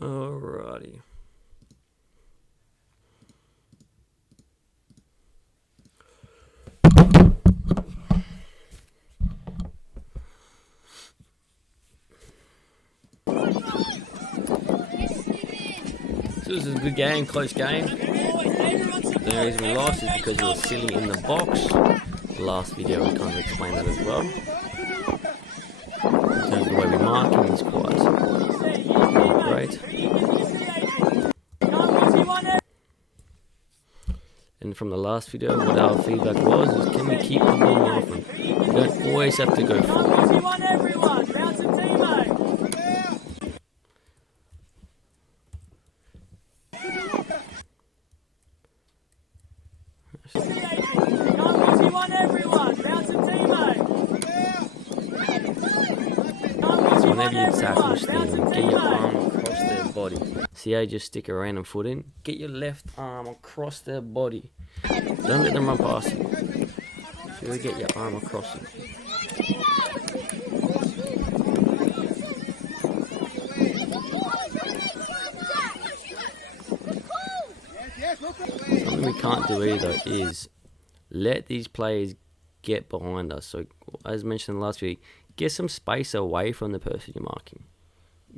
Alrighty. So this is a good game, close game. The only reason we lost is because we were silly in the box. The last video I kind of explained that as well. In terms of the way we mark him, he's quite great. And from the last video, what our feedback was is, can we keep the ball more often? You don't always have to go for it. So whenever you tackle Stephen, get your arm across their body. See how you just stick a random foot in? Get your left arm across their body. Don't let them run past you. So you get your arm across them. Something we can't do either is let these players get behind us. So as mentioned in the last video, get some space away from the person you're marking.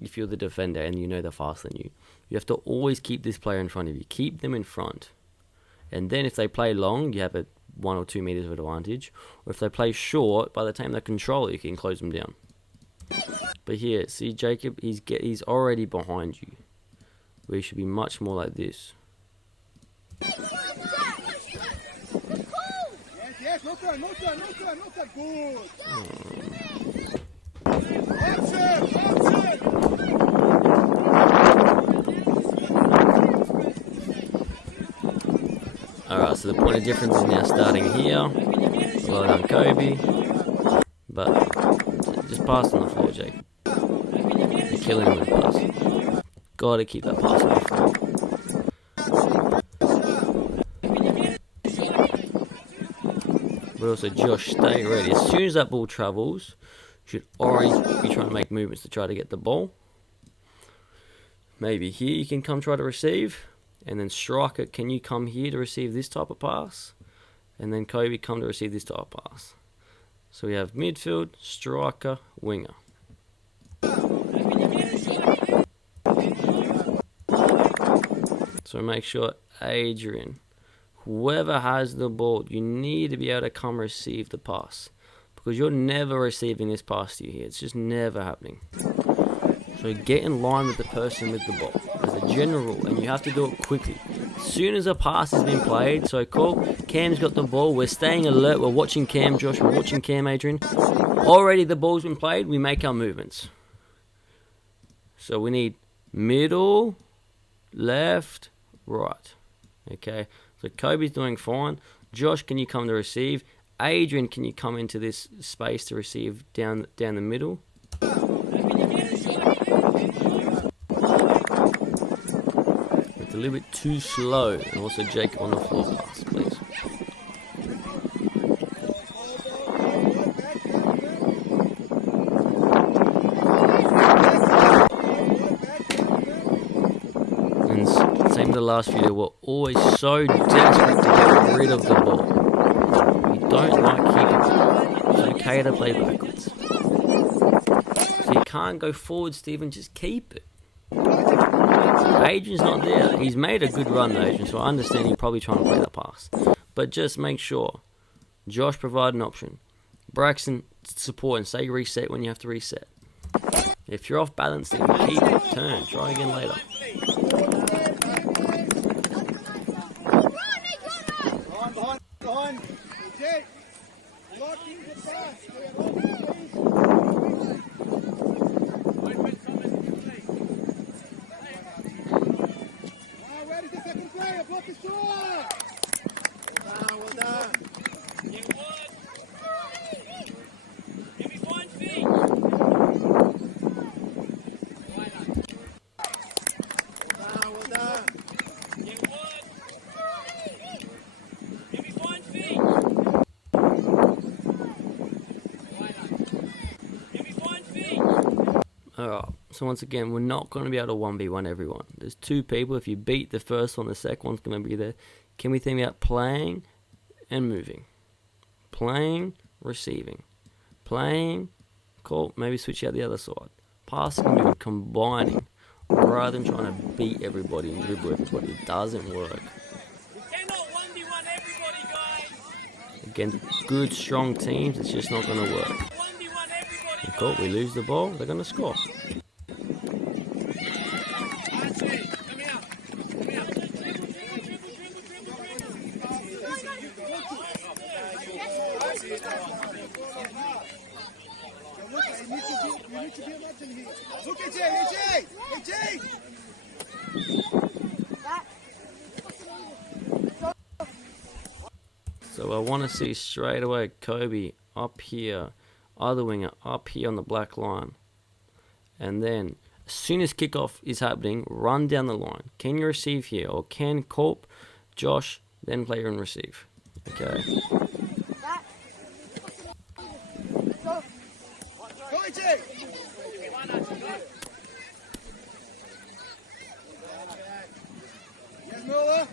If you're the defender and you know they're faster than you, you have to always keep this player in front of you. Keep them in front. And then if they play long, you have a 1 or 2 meters of advantage. Or if they play short, by the time they control it, you can close them down. But here, see Jacob, he's already behind you. We should be much more like this. Alright, so the point of difference is now starting here. Well done, Kobe. But just pass on the floor, Jake. You're killing him with the pass. Gotta keep that pass on the floor. But also, Josh, stay ready. As soon as that ball travels, you should already be trying to make movements to try to get the ball. Maybe here you can come try to receive. And then striker, can you come here to receive this type of pass? And then Kobe, come to receive this type of pass. So we have midfield, striker, winger. So make sure Adrian, whoever has the ball, you need to be able to come receive the pass. Because you're never receiving this pass to you here. It's just never happening. So get in line with the person with the ball as a general rule, and you have to do it quickly. As soon as a pass has been played, so cool, Cam's got the ball, we're staying alert, we're watching Cam, Josh, we're watching Cam, Adrian. Already the ball's been played, we make our movements. So we need middle, left, right. Okay, so Kobe's doing fine. Josh, can you come to receive? Adrian, can you come into this space to receive down the middle? It's a little bit too slow. And also Jacob on the floor pass, please. And same with the last video, we're always so desperate to get rid of the ball. We don't like keeping it. It's okay to play backwards. So you can't go forward, Stephen, just keep it. Adrian's not there. He's made a good run though, Adrian, so I understand you're probably trying to play that pass. But just make sure. Josh, provide an option. Braxton, support and say reset when you have to reset. If you're off balance, then keep it. Turn. Try again later. So once again, we're not going to be able to 1v1 everyone. There's 2 people. If you beat the first one, the second one's going to be there. Can we think about playing and moving? Playing, receiving. Playing, cool, maybe switch out the other side. Passing and moving, combining. Rather than trying to beat everybody and dribble everybody. It doesn't work. Against good, strong teams, it's just not going to work. And cool, we lose the ball, they're going to score. Look at Jay, Jay! So I want to see straight away Kobe up here, other winger up here on the black line. And then, as soon as kickoff is happening, run down the line. Can you receive here? Or can Corp, Josh, then player and receive? Okay. Go, Jay! Yes, Muller.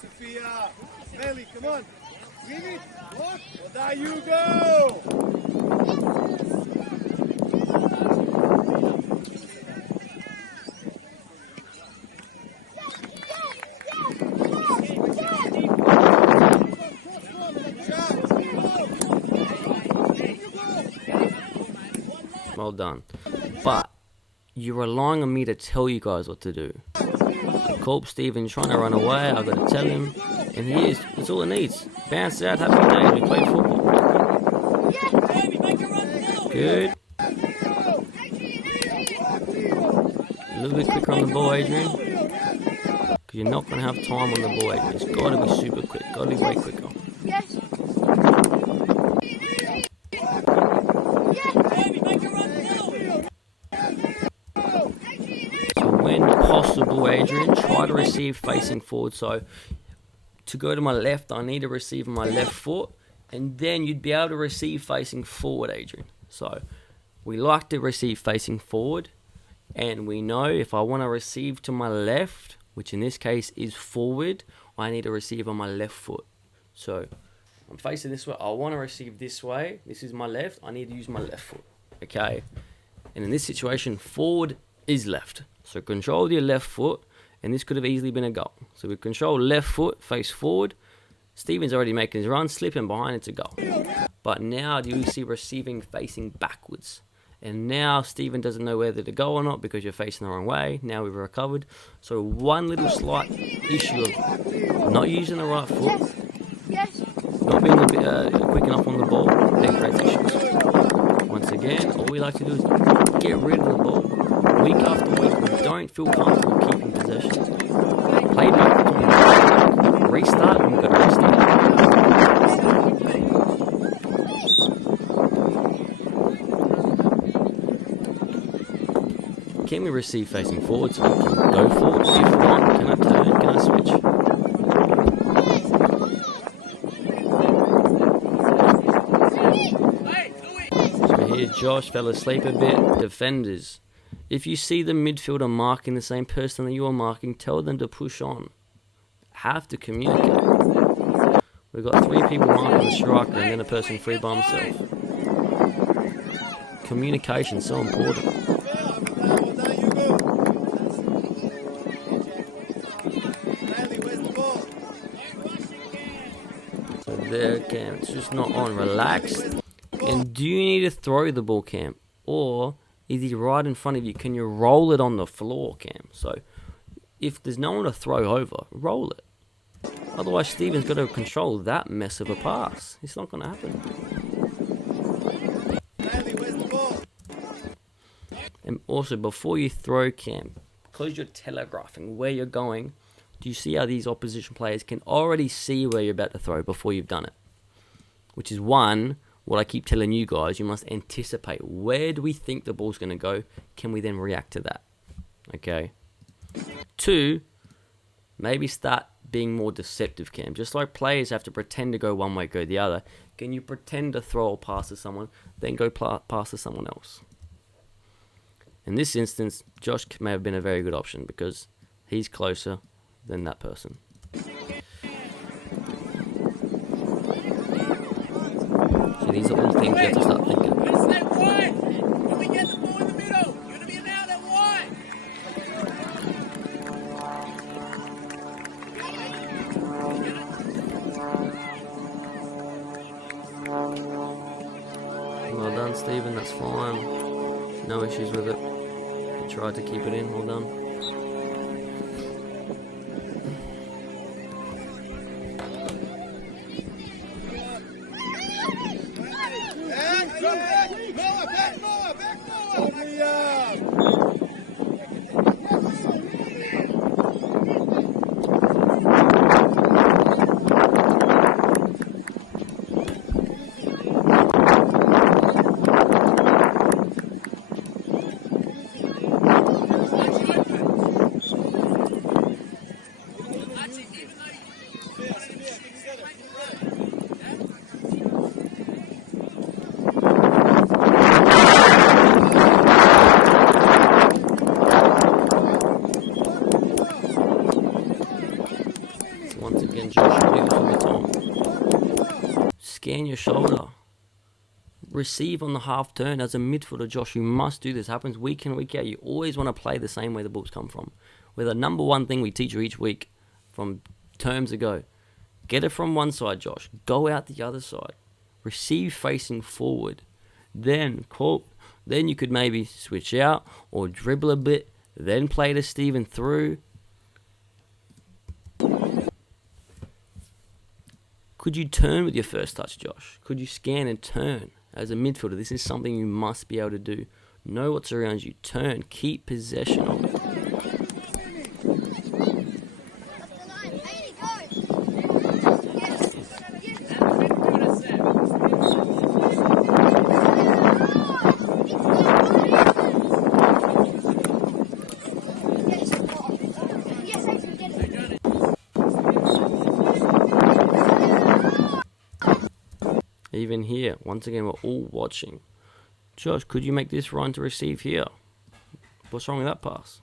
Sophia, Nelly, come on. Give it. Walk. Well, there you go. Well done. But you're relying on me to tell you guys what to do. Corp Steven trying to run away, I've got to tell him, and he is. That's all it needs. Bounce out, happy days, we played football. Good. A little bit quicker on the ball, Adrian. Because you're not going to have time on the ball, Adrian. It's got to be super quick, got to be way quicker. When possible, Adrian, try to receive facing forward. So to go to my left, I need to receive on my left foot, and then you'd be able to receive facing forward, Adrian. So we like to receive facing forward, and we know if I want to receive to my left, which in this case is forward, I need to receive on my left foot. So I'm facing this way, I want to receive this way, this is my left, I need to use my left foot, okay? And in this situation, forward is left. So control your left foot, and this could have easily been a goal. So we control left foot, face forward. Steven's already making his run, slipping behind, it's a goal. But now do you see receiving facing backwards? And now Steven doesn't know whether to go or not because you're facing the wrong way. Now we've recovered. So one little slight issue of not using the right foot, not being quick enough on the ball, then creates issues. Once again, all we like to do is get rid of the ball. Week after week, we don't feel comfortable keeping possession. Play back to restart, and we've got to restart. Can we receive facing forward so we can go forward? If not, can I turn? Can I switch? So here Josh fell asleep a bit. Defenders. If you see the midfielder marking the same person that you are marking, tell them to push on. Have to communicate. We've got 3 people marking the striker and then a person free by himself. Communication is so important. So there, Cam, it's just not on. Relax. And do you need to throw the ball, Cam? Or is he right in front of you? Can you roll it on the floor, Cam? So if there's no one to throw over, roll it. Otherwise, Steven's got to control that mess of a pass. It's not going to happen. And also, before you throw, Cam, because you're telegraphing where you're going, do you see how these opposition players can already see where you're about to throw before you've done it? which is one, what I keep telling you guys, you must anticipate. Where do we think the ball's going to go? Can we then react to that? Okay. 2, maybe start being more deceptive, Cam. Just like players have to pretend to go one way, go the other. Can you pretend to throw a pass to someone, then go pass to someone else? In this instance, Josh may have been a very good option because he's closer than that person. So these are all things you have to start thinking about. Stay wide. When we get the ball in the middle, you're going to be an outlet wide. Well done, Stephen. That's fine. No issues with it. You tried to keep it in. Well done. Once again, Josh, you do this all the time. Scan your shoulder. Receive on the half turn. As a midfielder, Josh, you must do this. Happens week in, week out. You always want to play the same way the balls come from. We're the number one thing we teach you each week from terms ago. Get it from one side, Josh. Go out the other side. Receive facing forward. Then you could maybe switch out or dribble a bit. Then play to Steven through. Could you turn with your first touch, Josh? Could you scan and turn? As a midfielder, this is something you must be able to do. Know what's around you. Turn. Keep possession of it. Even here, once again, we're all watching. Josh, could you make this run to receive here? What's wrong with that pass?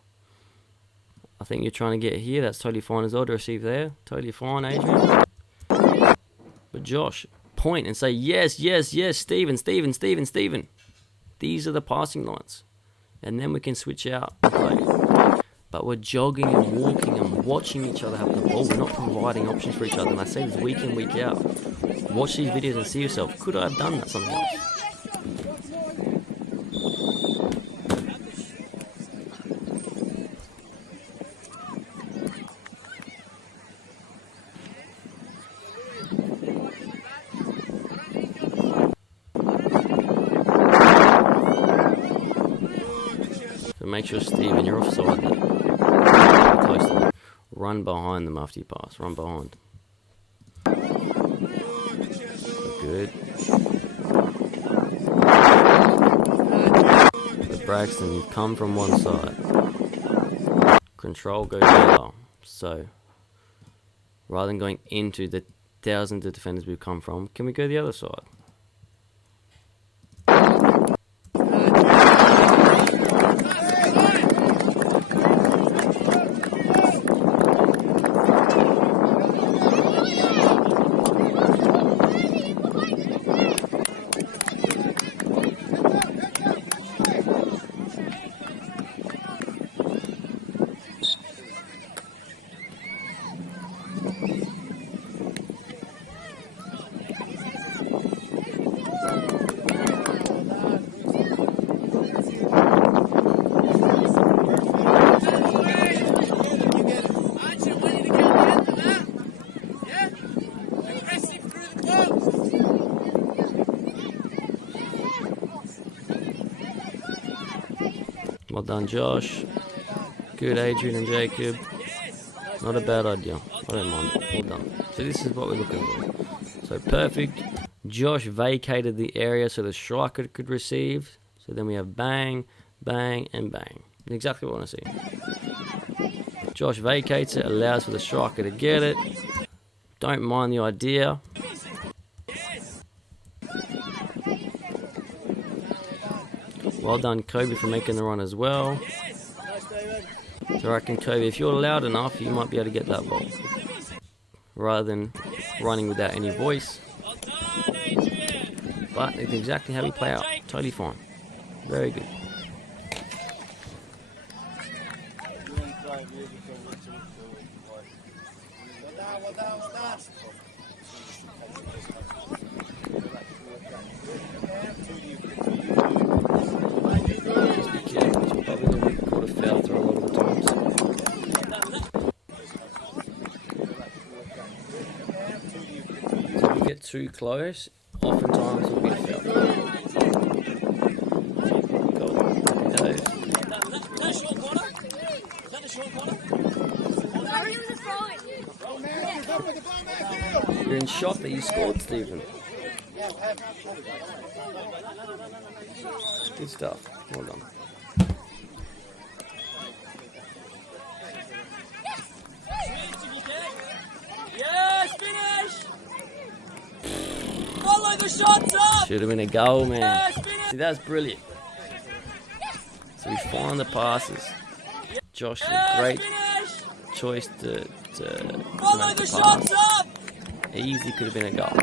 I think you're trying to get here. That's totally fine as well to receive there. Totally fine, Adrian. But Josh, point and say, yes, yes, yes, Steven. These are the passing lines. And then we can switch out and play. But we're jogging and walking and watching each other have the ball. We're not providing options for each other. And I say this week in, week out. Watch these videos and see yourself. Could I have done that something else? So make sure, Steven, you're offside there. Close to them. Run behind them after you pass. Run behind. Good. But Braxton, you've come from one side. Control goes the other. So, rather than going into the thousands of defenders we've come from, can we go the other side? Well done, Josh. Good, Adrian and Jacob. Not a bad idea. I don't mind it. Well done. So this is what we're looking for. So perfect Josh vacated the area so the striker could receive. So then we have bang, bang, and bang. Exactly what I want to see. Josh vacates it, allows for the striker to get it. Don't mind the idea. Well done, Kobe, for making the run as well. So I reckon, Kobe, if you're loud enough, you might be able to get that ball. Rather than running without any voice. But it's exactly how we play out. Totally fine. Very good. Just be careful, it's probably going to be caught a foul throw a lot of the times. So if you get too close, oftentimes it'll be a foul throw. You're in shock that you scored, Stephen. Good stuff. Well done. Yes, finish! Follow the shots up! Should have been a goal, man. Yes, finish! See, that's brilliant. So we find the passes. Josh, a great choice to Follow make the the shots pass. up! Easily could have been a goal.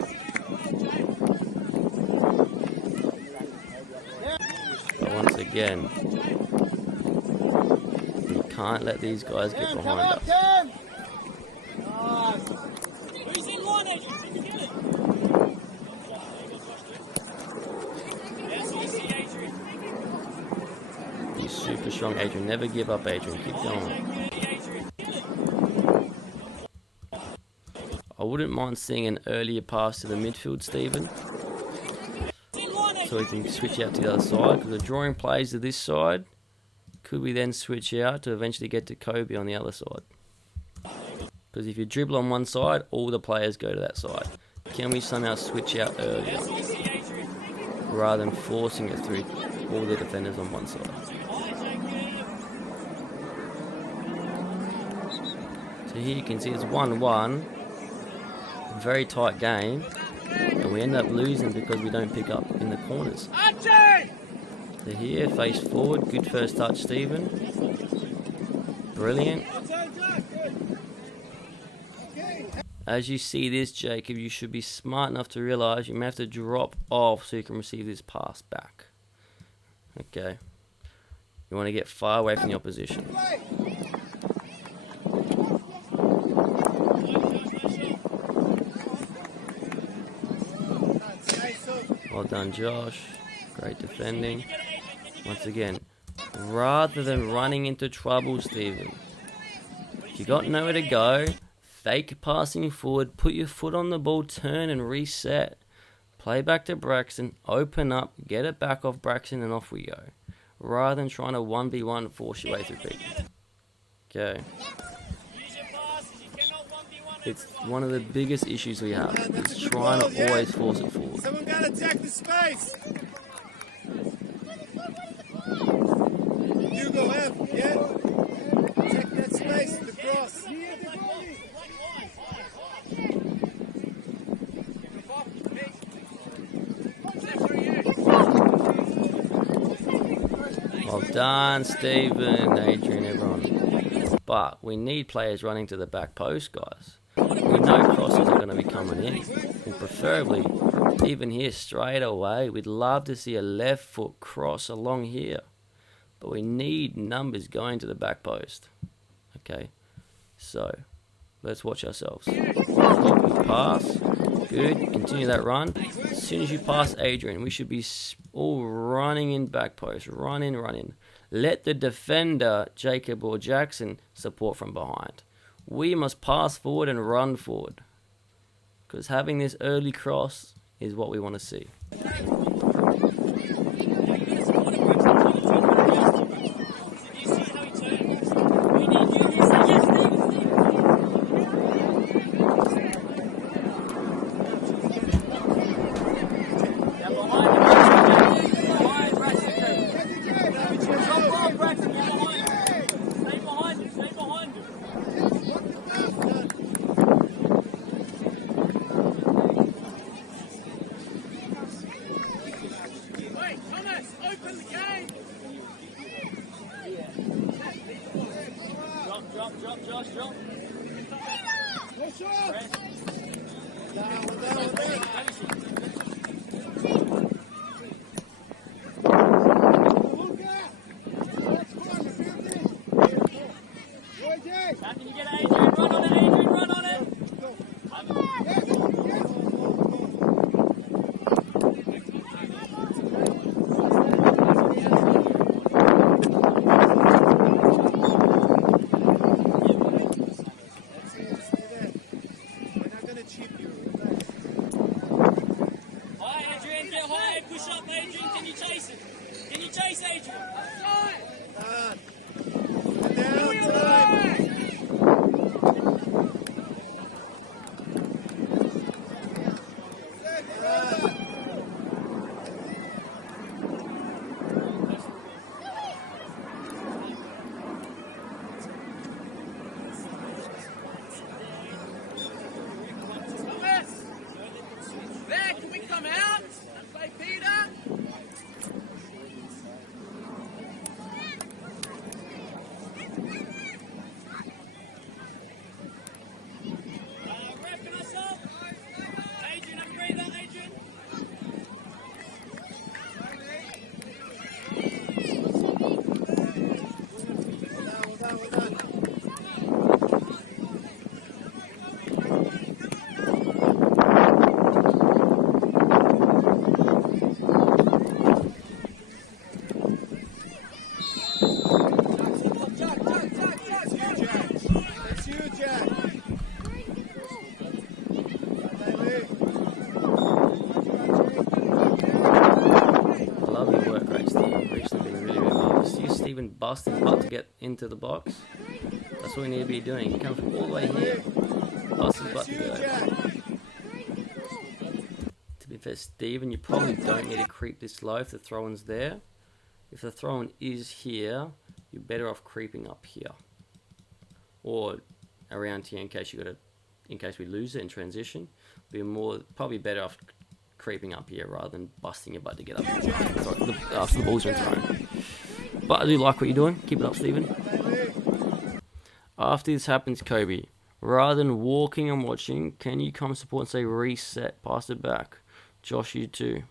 But once again, we can't let these guys get behind us. Who's in one, Adrian? Did you get it? Yes, easy, Adrian. He's super strong, Adrian. Never give up, Adrian. Keep going. I wouldn't mind seeing an earlier pass to the midfield, Stephen, so we can switch out to the other side, because the drawing plays to this side. Could we then switch out to eventually get to Kobe on the other side? Because if you dribble on one side, all the players go to that side. Can we somehow switch out earlier, rather than forcing it through all the defenders on one side? So here you can see it's 1-1. Very tight game, and we end up losing because we don't pick up in the corners. So here, face forward, good first touch, Stephen. Brilliant. As you see this, Jacob, you should be smart enough to realise you may have to drop off so you can receive this pass back. Okay. You want to get far away from the opposition. Well done, Josh. Great defending. Once again, rather than running into trouble, Stephen, if you got nowhere to go, fake passing forward, put your foot on the ball, turn and reset. Play back to Braxton, open up, get it back off Braxton, and off we go. Rather than trying to 1v1 force your way through people. Okay. It's one of the biggest issues we have. Is trying to always force it forward. Someone got to check the space. You go left, yeah? Check that space, the cross. Well done, Stephen, Adrian, everyone. But we need players running to the back post, guys. We know crosses are going to be coming in. And preferably, even here straight away, we'd love to see a left foot cross along here. But we need numbers going to the back post. Okay, so let's watch ourselves. Cool. Pass. Good. Continue that run. As soon as you pass Adrian, we should be all running in back post. Run in, run in. Let the defender, Jacob or Jackson, support from behind. We must pass forward and run forward. Because having this early cross is what we want to see. Josh, drop. Push up. Press. Down, down, down. Finish it. Look out. Let's go on, let's get this. Boy, Jay. How can you get Adrian? Run on it, Adrian, run on it. Go. Have it. Yes, yes. High, Adrian, get high. Push up, Adrian. Can you chase it? Can you chase Adrian? There, can we come out and play Peter? Wrapping us up. Adrian, have a breather, Adrian. That's you, Jack. Adelaide. I love your work rate, Stephen. You've actually been really, really well. See Stephen bust his butt to get into the box. That's what we need to be doing. He comes from all the way here, bust his butt That's to you, go. Jack. To be fair, Stephen, you probably don't need to creep this low if the throw-in's there. If the throw-in is here, you're better off creeping up here. Or around here in case we lose it in transition. Probably better off creeping up here rather than busting your butt to get up after the ball's been thrown. But I do like what you're doing. Keep it up, Stephen. After this happens, Kobe, rather than walking and watching, can you come support and say reset, pass it back? Josh, you too.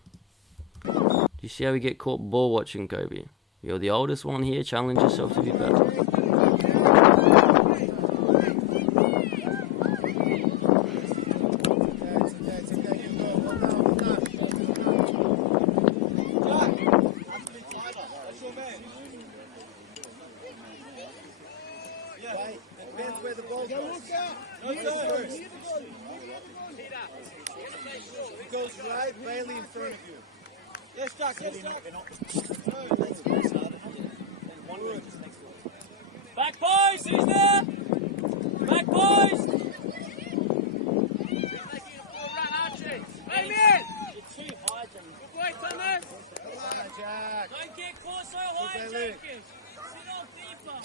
Do you see how we get caught ball watching, Kobe? You're the oldest one here. Challenge yourself to be better. It's okay, you go. Hold on, hold on. That's your man. Right, it depends where the ball goes. Look out. No first. If it goes right, Bailey in front of you. Yes, Jack, yes, Jack. Back post, who's there? Back post. Amen. You're too high, Jimmy. Good boy, Thomas. Come on, Jack. Don't get caught so high, Good belly. Jenkins. Sit off deeper.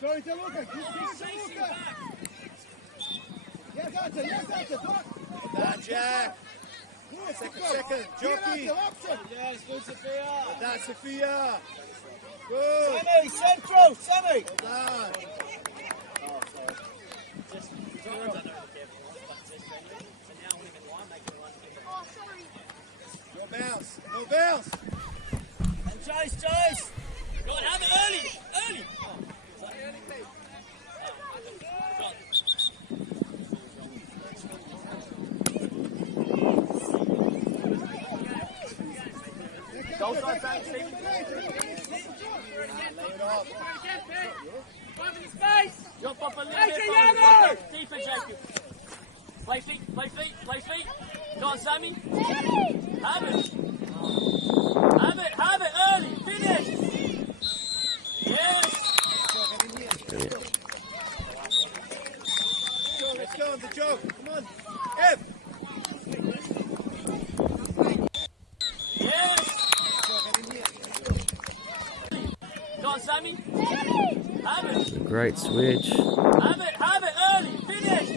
Sorry, to Lucas. He's chasing back. Yes, that's it. Yes, that's it. Come on, Jack. Second. Jockey. Yes, good, Sophia. That's Sophia. Good. Sammy, central, Sammy. Well done. No bounce. No bounce. And Chase. Go on, have it early. Early. Goal side back, Steve. Jump up a little Hey, bit. Giuliano! Deeper, Jacob. Play feet, play feet, play feet. Go on, Sammy. Have it. Have it early. Finish. Yes. Let's go on the joke. Come on. F. Yes. Go on, Sammy. Have it. Great switch. Have it early. Finish.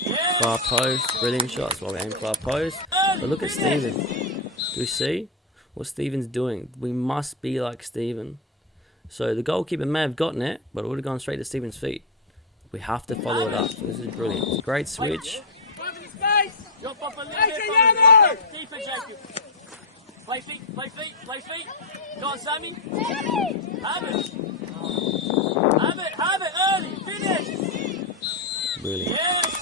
Yes. Far post. Brilliant shots while we aim far post. But look at Stephen. Do you see what Stephen's doing? We must be like Stephen. So the goalkeeper may have gotten it, but it would have gone straight to Stephen's feet. We have to follow it up. So this is brilliant. It's a great switch. Jump up a little bit. Keep it, Jacob. Play feet, play feet, play feet. Go on, Sammy. Have it. Have it early. Finish. Brilliant. Yes.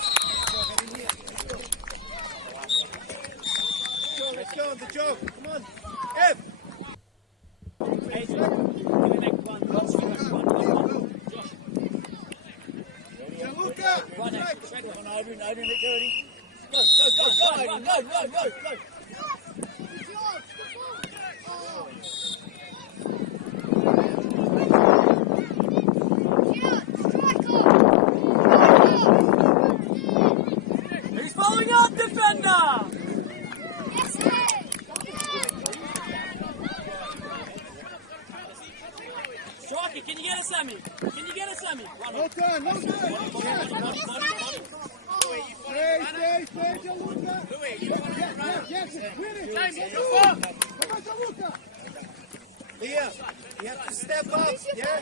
Let's go on the job. Come on. Ev. Luca. Go. He's following up, defender. Striker, can you get a Sammy? Can you get a Sammy? Run No up. time. No time. Body. Stay, Luca. Yes. Come on, Luca. Leah, you have to step up. Yeah.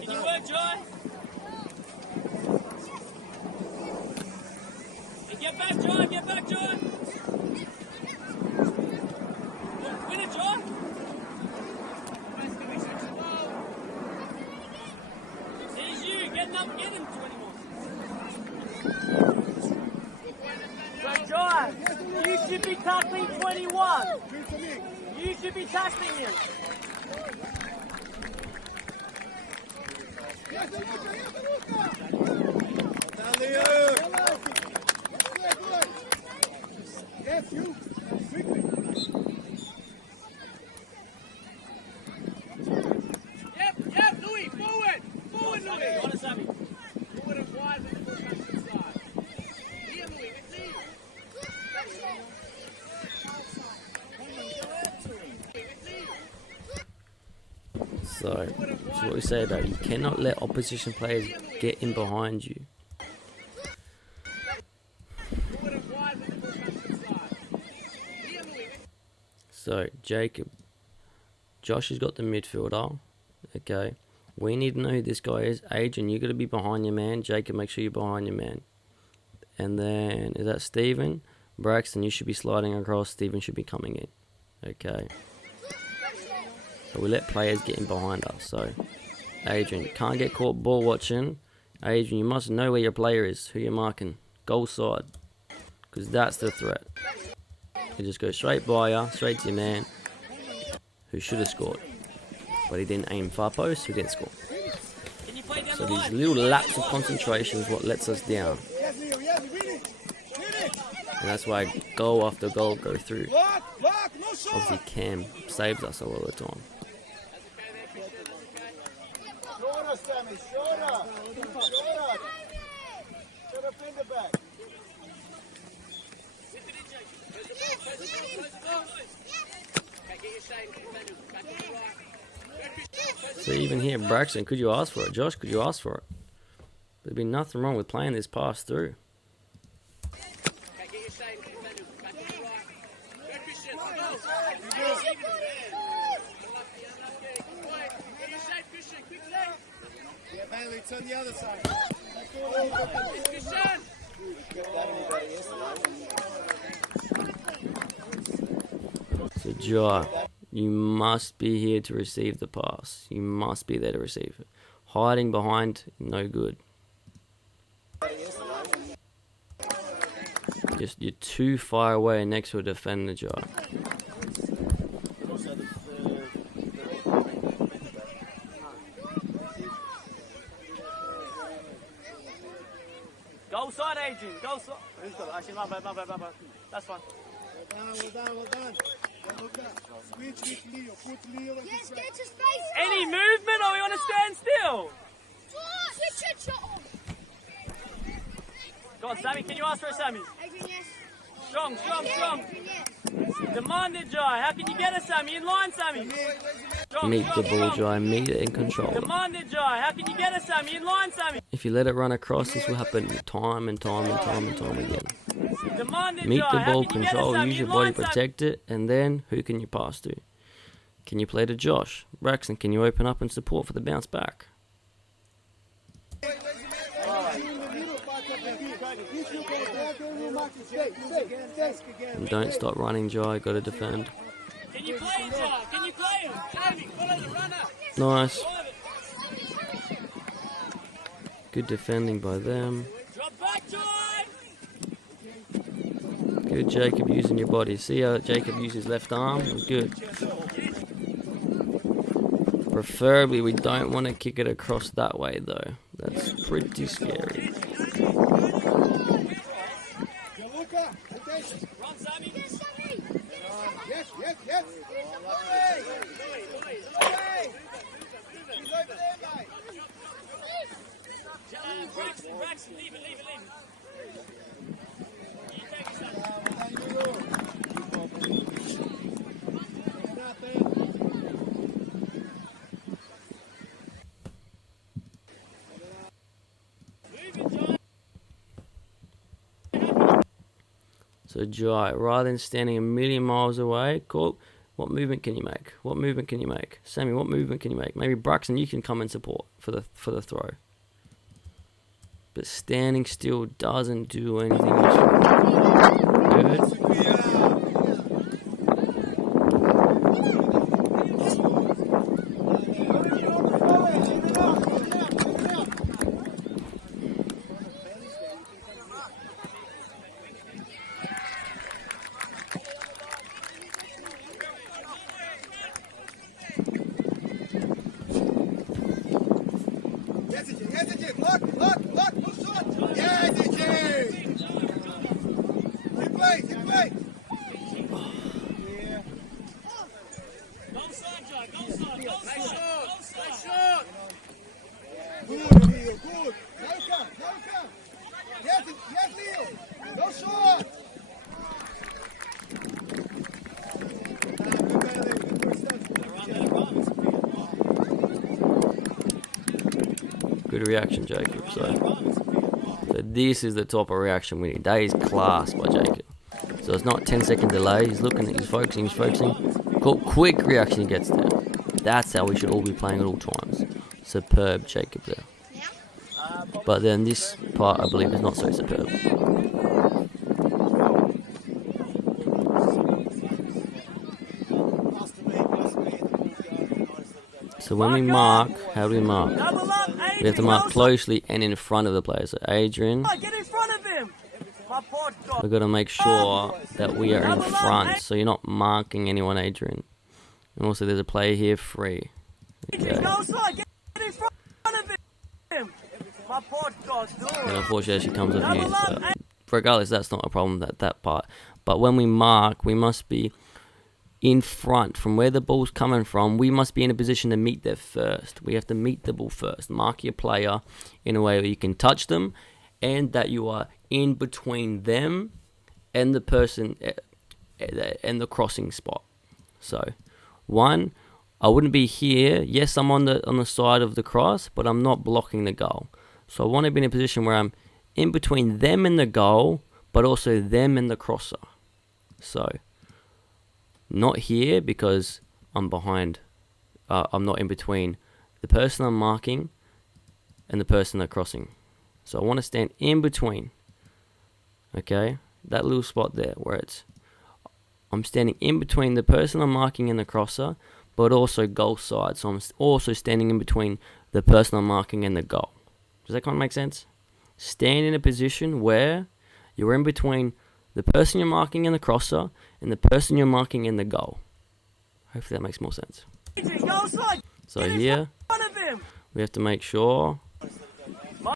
Can you work, Joy? Hey, get back, Joy. Win it, Joy. Here's you. Get him 20 more. So, Joy, you should be tackling 21. You should be tackling him. Yes, you. Quickly. Yep, Louis, forward, Louis. Go on, Sammy. Forward and wide when the ball comes to the side. Here, Louis, let's see. So that's what we say about it. You cannot let opposition players get in behind you. Forward and wide when the ball comes to the side. Here, Louis. So Jacob, Josh has got the midfielder. Okay, we need to know who this guy is. Adrian, you got to be behind your man. Jacob, make sure you're behind your man. And then is that Stephen? Braxton, you should be sliding across. Stephen should be coming in. Okay. But we let players get in behind us. So, Adrian, you can't get caught ball watching. Adrian, you must know where your player is, who you're marking. Goal side. Because that's the threat. You just go straight by you, straight to your man, who should have scored. But he didn't aim far post, so he didn't score. Can you play down So the these line? little lapses of concentration is what lets us down. Yes, Leo. Yes, win it. And that's why goal after goal go through. Block. No shot. Obviously, Cam saves us a lot of the time. Shorter, Sammy. Shorter. Shorter finger back. So even here, Braxton, could you ask for it? Josh, could you ask for it? There'd be nothing wrong with playing this pass through. Yeah, Bailey, turn the other side. So Josh, you must be here to receive the pass. You must be there to receive it. Hiding behind, no good. You're too far away next to a defender, Josh. Go side, Adrian. Go side. Actually, my bad. That's fine. Well done. Switch, Leo. Put Leo at the Yes, side. get to space. Any movement or we want to stand still? Switch it, shot on. Go on, Sammy. Can you ask for a Sammy? Adrian, yes. Strong. Adrian, yes. Demand it, Jai. How can you get a Sammy? In line, Sammy. Strong, Meet the ball, Josh. Meet it and control it. Demand it, Jai. How can you get a Sammy? In line, Sammy. If you let it run across, this will happen time and time again. Demand it, Meet Jai. the How ball, can you get a control, Sammy? use your In body, line, Sammy. protect it, and then who can you pass to? Can you play to Josh? Braxton, can you open up and support for the bounce back? And don't stop running, Jai. Got to defend. Can you play him, Jai? Can you play him? Jamie, follow the runner. Nice. Good defending by them. Drop back, Jai. Good, Jacob, using your body. See how Jacob used his left arm? It was good. Preferably, we don't want to kick it across that way, though. That's pretty scary. Run, Sammy. Yes, yes, yes. He's over there, mate. Braxton, leave it. You take it, Sammy. So, Jai, rather than standing a million miles away, cool. What movement can you make? What movement can you make? Sammy, what movement can you make? Maybe Braxton, you can come and support for the throw. But standing still doesn't do anything useful. Good. Good reaction, Jacob. So this is the type of reaction we need. That is class by Jacob. So it's not 10-second delay. He's looking, he's focusing. Cool, quick reaction he gets there. That's how we should all be playing at all times. Superb, Jacob there. But then this part, I believe, is not so superb. So when we mark, how do we mark? We have to mark closely and in front of the player. So Adrian, Get in front of him. we've got to make sure that we are in front. So you're not marking anyone, Adrian. And also there's a player here free. Okay. Get in front of him. And unfortunately she comes off you. So regardless, that's not a problem, that part. But when we mark, we must be in front from where the ball's coming from. We must be in a position to meet there first. We have to meet the ball first. Mark your player in a way where you can touch them and that you are in between them and the person and the crossing spot. So one, I wouldn't be here. Yes, I'm on the side of the cross, but I'm not blocking the goal. So I want to be in a position where I'm in between them and the goal, but also them and the crosser. So not here because I'm behind. I'm not in between the person I'm marking and the person they're crossing. So I want to stand in between. Okay, that little spot there where I'm standing in between the person I'm marking and the crosser, but also goal side. So I'm also standing in between the person I'm marking and the goal. Does that kind of make sense? Stand in a position where you're in between the person you're marking in the crosser and the person you're marking in the goal. Hopefully that makes more sense. So here, we have to make sure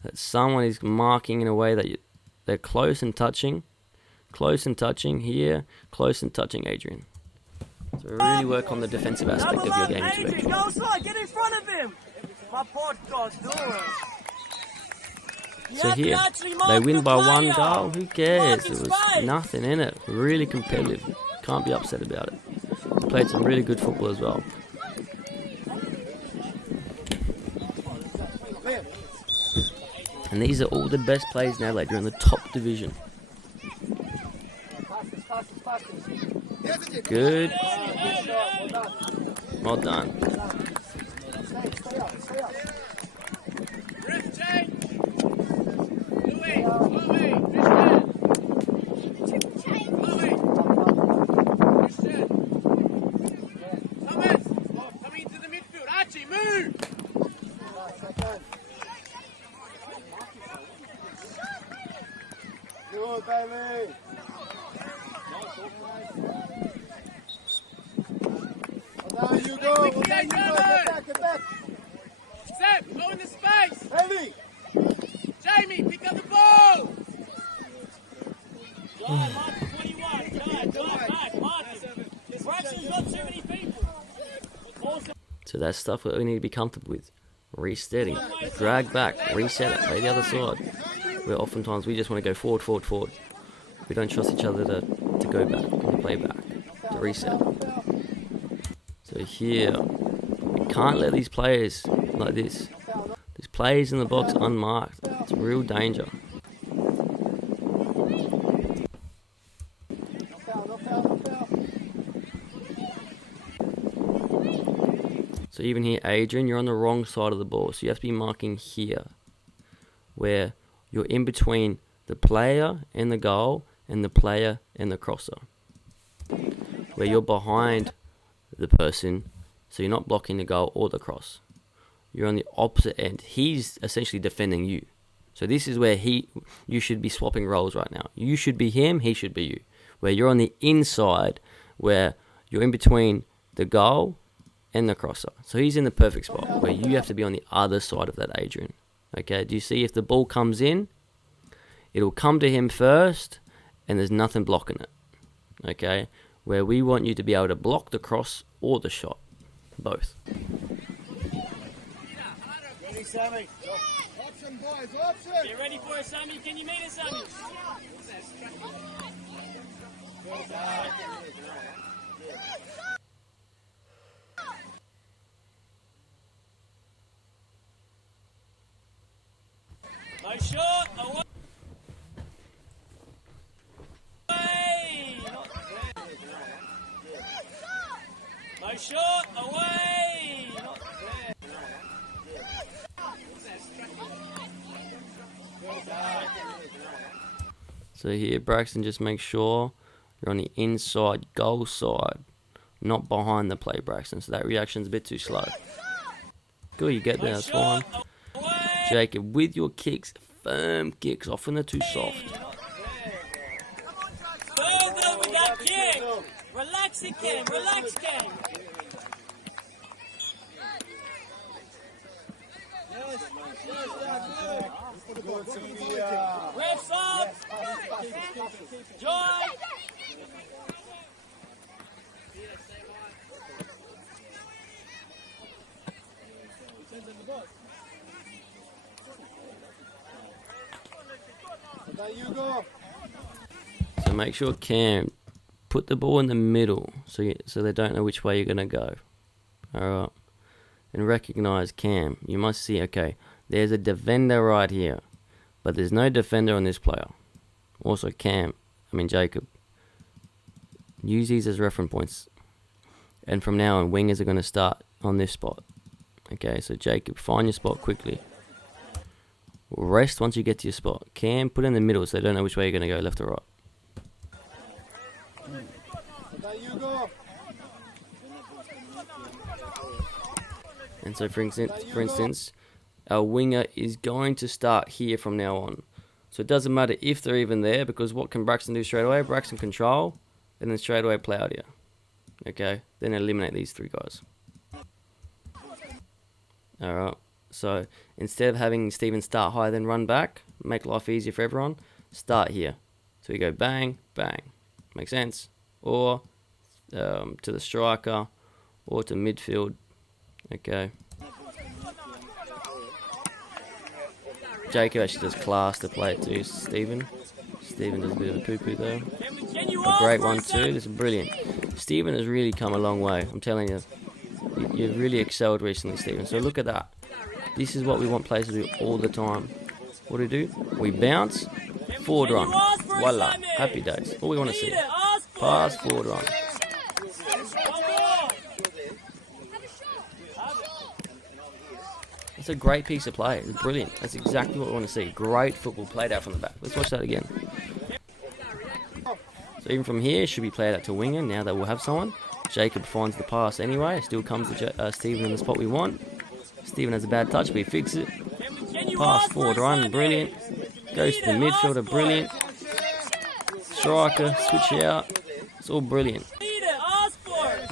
that someone is marking in a way that they're close and touching here, close and touching Adrian. So really work on the defensive aspect of your game too, Adrian. Get in front of him. So here, they win by one goal. Who cares? It was nothing in it. Really competitive. Can't be upset about it. They played some really good football as well. And these are all the best players in Adelaide. They're in the top division. Good. Well done. Ref change. Louis, Chloe, Christian. Chloe. Christian. Thomas, coming into the midfield. Archie, move. Good, Bailey. Well done, Hugo. Well done, Hugo. Get back, get back. Seb, go in the space. Bailey. Jamie, pick up the ball. John, Martin 21. John, back, Martin. Braxton's got too many people. Also, So that's stuff that we need to be comfortable with. Resetting, drag back, reset it, play the other side. Where oftentimes we just want to go forward, forward, forward. We don't trust each other to go back and to play back, to reset. So here, we can't let these players like this. These players in the box unmarked. It's a real danger. So even here, Adrian, you're on the wrong side of the ball. So you have to be marking here, where you're in between the player and the goal and the player and the crosser. Where you're behind the person, so you're not blocking the goal or the cross. You're on the opposite end. He's essentially defending you. So this is where you should be swapping roles right now. You should be him, he should be you. Where you're on the inside, where you're in between the goal and the crosser. So he's in the perfect spot, where you have to be on the other side of that Adrian. Okay, do you see if the ball comes in, it'll come to him first, and there's nothing blocking it. Okay, where we want you to be able to block the cross or the shot. Both. Ready, Sammy. Option, boys, option. get ready for it, Sammy. Can you meet us, Sammy? No shot. Away. No shot. Away. So here, Braxton, just make sure you're on the inside goal side, not behind the play, Braxton. So that reaction's a bit too slow. Good, you get there, that's fine. Jacob, with your kicks, firm kicks, often they're too soft. Further with that kick. Relax it, Cam. Relax, Cam. Good, Sophia. Refs up. Joy. Well done, Hugo. So make sure, Cam, put the ball in the middle so they don't know which way you're going to go. Alright. And recognize, Cam, you must see, okay, there's a defender right here, but there's no defender on this player. Also, Jacob, use these as reference points. And from now on, wingers are going to start on this spot. Okay, so Jacob, find your spot quickly. Rest once you get to your spot. Cam, put in the middle so they don't know which way you're going to go, left or right. Well done, Hugo. And so, for instance, our winger is going to start here from now on. So it doesn't matter if they're even there, because what can Braxton do straight away? Braxton control, and then straight away play out here. Okay, then eliminate these three guys. Alright, so instead of having Steven start high then run back, make life easier for everyone, start here. So we go bang, bang. Make sense? Or to the striker, or to midfield. Okay. Jacob actually does class to play it too. Steven does a bit of a poo-poo though. A great one too. This is brilliant. Steven has really come a long way. I'm telling you. You've really excelled recently, Steven. So look at that. This is what we want players to do all the time. What do we do? We bounce, forward run. Voila. Happy days. All we want to see. Pass, forward run. It's a great piece of play. It's brilliant. That's exactly what we want to see. Great football played out from the back. Let's watch that again. So even from here, should be played out to winger. Now that we'll have someone. Jacob finds the pass anyway. Still comes to Stephen in the spot we want. Stephen has a bad touch, but he fixes it. Pass forward run, brilliant. Goes to the midfielder, brilliant. Striker, switch out. It's all brilliant.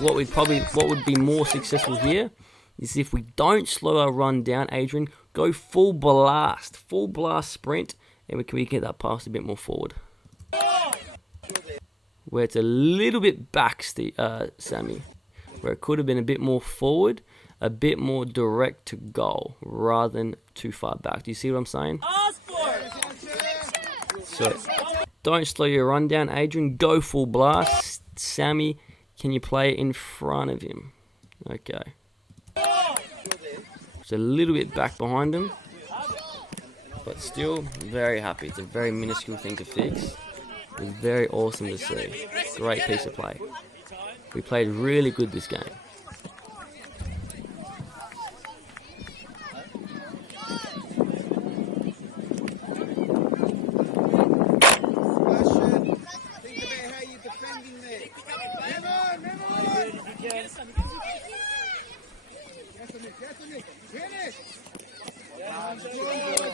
What would be more successful here is if we don't slow our run down, Adrian, go full blast sprint, and we can get that pass a bit more forward. Where it's a little bit back, Sammy. Where it could have been a bit more forward, a bit more direct to goal, rather than too far back. Do you see what I'm saying? So, don't slow your run down, Adrian. Go full blast. Sammy, can you play it in front of him? Okay. It's a little bit back behind him, but still very happy. It's a very minuscule thing to fix. It was very awesome to see. Great piece of play. We played really good this game.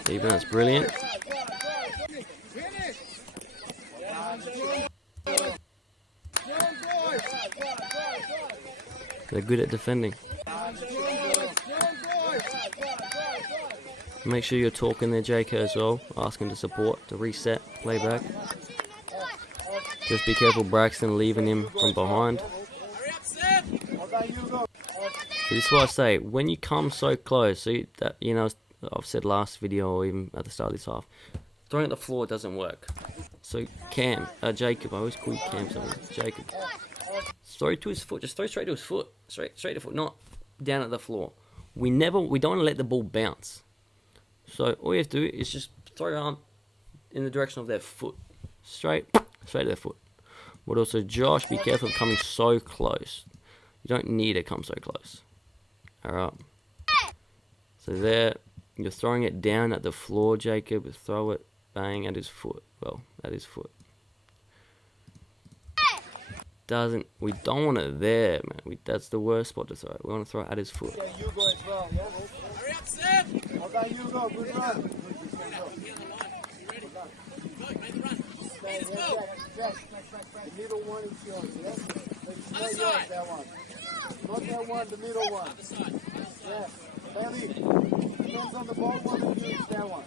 Even that's brilliant. They're good at defending. Make sure you're talking there, JK, as well. Ask him to support, to reset, play back. Just be careful, Braxton, leaving him from behind. So this is what I say, when you come so close, so I've said last video or even at the start of this half, throwing at the floor doesn't work. So Jacob, I always call you Cam something. Jacob, throw to his foot, just throw straight to his foot, straight to the foot, not down at the floor. We don't want to let the ball bounce. So all you have to do is just throw your arm in the direction of their foot, straight to their foot. But also, Josh, be careful of coming so close. You don't need to come so close. Alright. So there, you're throwing it down at the floor, Jacob. Throw it, bang, at his foot. Well, at his foot. We don't want it there, man. That's the worst spot to throw it. We want to throw it at his foot. Yeah, you go as well, yeah? Hurry up, Sid! Okay, you go. Good run. Middle one is yours, yeah? Other side. That one. Not that one, the middle one. Yeah. Belly. Depends on the ball, one of you is that one.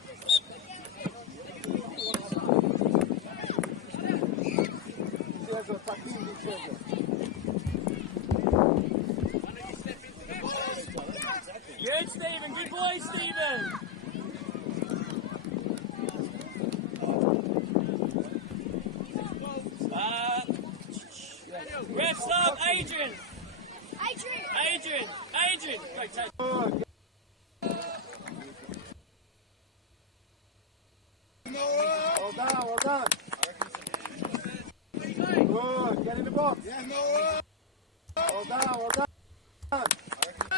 Good, Stephen. Good boy, Stephen. Ref stop, Adrian. Adrian. Great, take. Well done. Good, get in the box. Well done.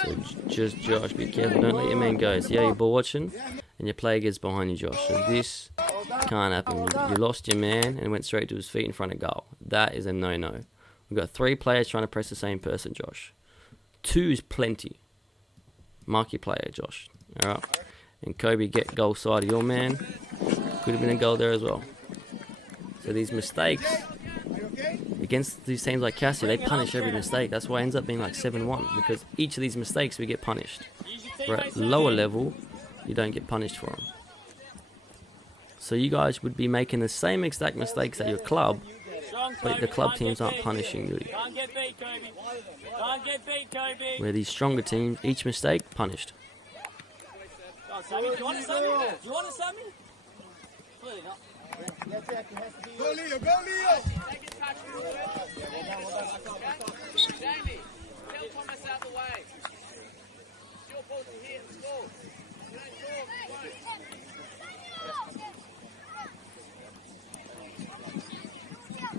So just Josh, be careful. Don't let your man go. See how you're ball watching, and your player gets behind you, Josh. So this can't happen. You lost your man and went straight to his feet in front of goal. That is a no-no. We've got 3 players trying to press the same person, Josh. 2 is plenty. Mark your player, Josh. Alright. And Kobe, get goal side of your man. Could have been a goal there as well. So these mistakes against these teams like Cassia, they punish every mistake. That's why it ends up being like 7-1, because each of these mistakes we get punished. Where at lower level, you don't get punished for them. So you guys would be making the same exact mistakes at your club, but the club teams aren't punishing you. Where these stronger teams, each mistake, punished. Sammy, do you want it, Sammy? Clearly not. Go, Leo. Jamie, tell Thomas out the way. It's your ball to hit and score. You don't score, you won't.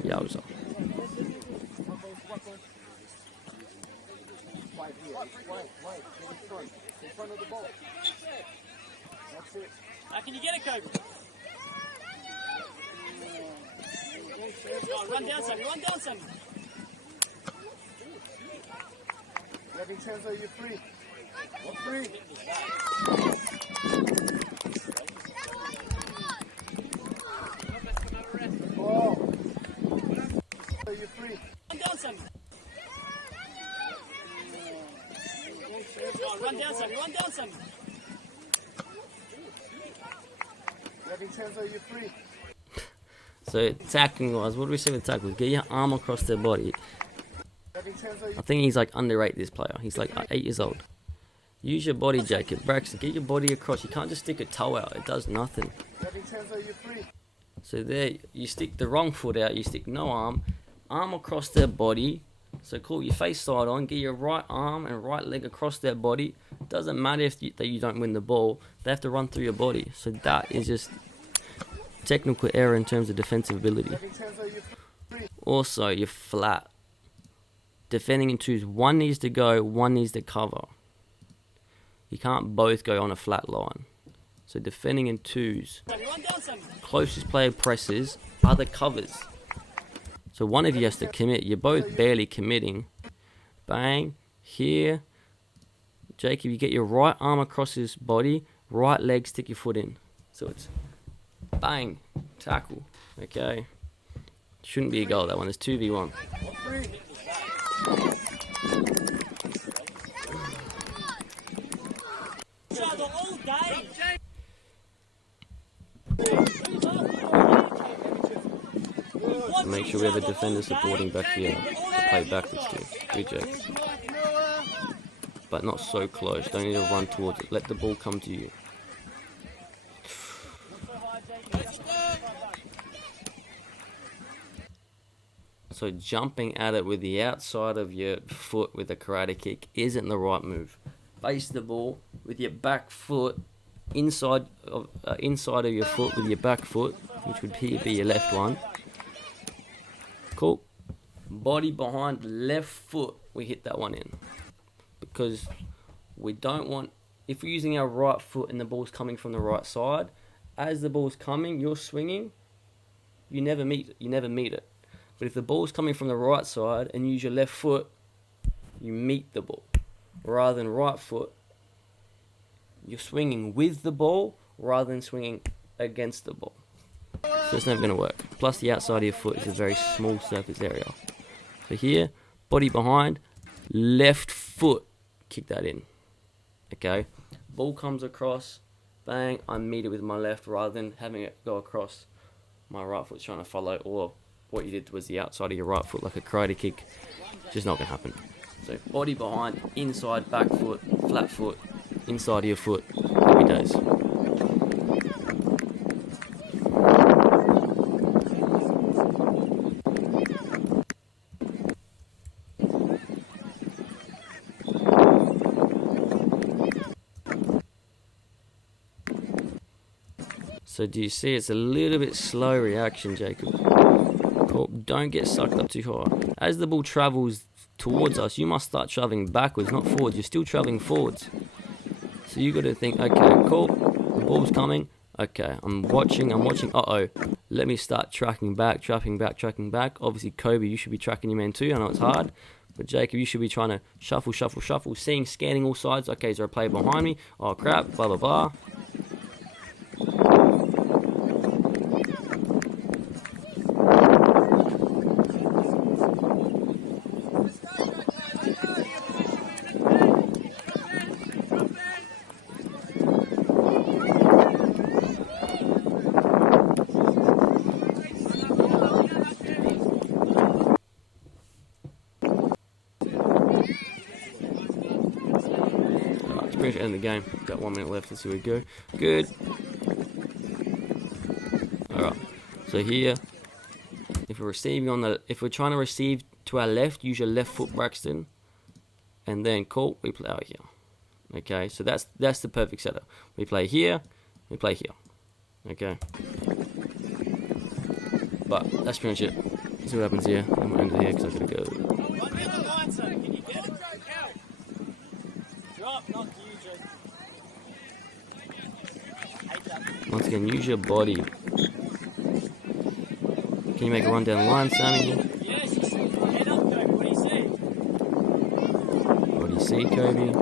Yowza. Wait here. Wait. Get in front of the ball. That's it. How can you get it, Kobe? Go on, run down some. You have Vincenzo, you're free. You're free. Ball. You're free. Run down some. Go on, run down some. You have Vincenzo, you're free. So tackling wise, what do we say with tackles? Get your arm across their body. I think he's like underrated, this player. He's like 8 years old. Use your body, Jacob. Braxton, get your body across. You can't just stick a toe out. It does nothing. You have Vincenzo, you're free. So there, you stick the wrong foot out. You stick no arm across their body. So cool, your face side on. Get your right arm and right leg across their body. Doesn't matter if that you don't win the ball. They have to run through your body. So that is just technical error in terms of defensive ability. Also, you're flat. Defending in twos, one needs to go, one needs to cover. You can't both go on a flat line. So defending in twos, closest player presses, other covers. So one of you has to commit. You're both barely committing. Bang, here. Jacob, you get your right arm across his body, right leg, stick your foot in. So it's bang, tackle. Okay. Shouldn't be a goal, that one. It's 2v1. Make sure we have a defender supporting back here to play backwards to. Good job. But not so close. Don't need to run towards it. Let the ball come to you. So jumping at it with the outside of your foot with a karate kick isn't the right move. Face the ball with your back foot inside of your foot with your back foot, which would be your left one. Cool. Body behind left foot, we hit that one in. Because we don't want, if we're using our right foot and the ball's coming from the right side, as the ball's coming, you're swinging, you never meet it. But if the ball's coming from the right side and you use your left foot, you meet the ball. Rather than right foot, you're swinging with the ball rather than swinging against the ball. So it's never going to work. Plus the outside of your foot is a very small surface area. So here, body behind, left foot, kick that in. Okay, ball comes across, bang, I meet it with my left rather than having it go across my right foot trying to follow, or what you did was the outside of your right foot like a karate kick. Just not going to happen. So body behind, inside, back foot, flat foot, inside of your foot, happy days. So do you see it's a little bit slow reaction, Jacob? Cool. Don't get sucked up too hard. As the ball travels towards us, you must start traveling backwards, not forwards. You're still traveling forwards. So you got to think, okay, cool. The ball's coming. Okay, I'm watching. Uh-oh. Let me start tracking back. Obviously, Kobe, you should be tracking your man too. I know it's hard. But Jacob, you should be trying to shuffle. Scanning all sides. Okay, is there a player behind me? Oh, crap. Blah, blah, blah. Pretty much end the game. Got 1 minute left. Let's see where we go. Good. Alright. So here, if we're trying to receive to our left, use your left foot, Braxton. And then cool, we play out here. Okay, so that's the perfect setup. We play here, we play here. Okay. But that's pretty much it. Let's see what happens here. I'm gonna end it here because I've got to go. Once again, use your body. Can you make a run down the line, Sammy? Yes, head up, Kobe. What do you see? What do you see, Kobe?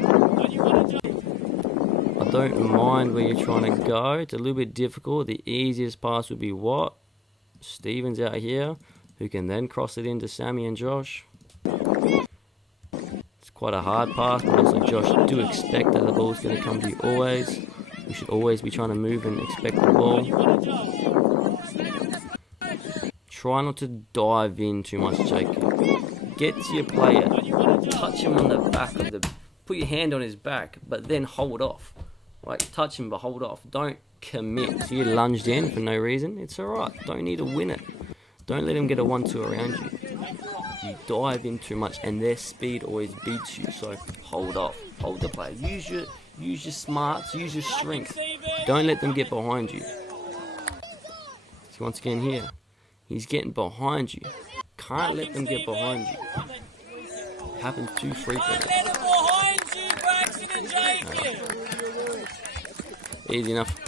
Don't you want to jump? I don't mind where you're trying to go. It's a little bit difficult. The easiest pass would be what? Steven's out here, who can then cross it into Sammy and Josh. It's quite a hard pass, but also Josh, do expect that the ball's going to come to you always. You should always be trying to move and expect the ball. Try not to dive in too much, Jacob. Get to your player. Touch him on the back of the... Put your hand on his back, but then hold off. Like, touch him, but hold off. Don't commit. So you lunged in for no reason. It's alright. Don't need to win it. Don't let him get a 1-2 around you. You dive in too much, and their speed always beats you. So hold off. Hold the play. Use your smarts. Use your strength. Don't let them get behind you. So once again here, he's getting behind you. Can't let them get behind you. Happens too frequently. Behind you, Braxton and Jacob. Easy enough.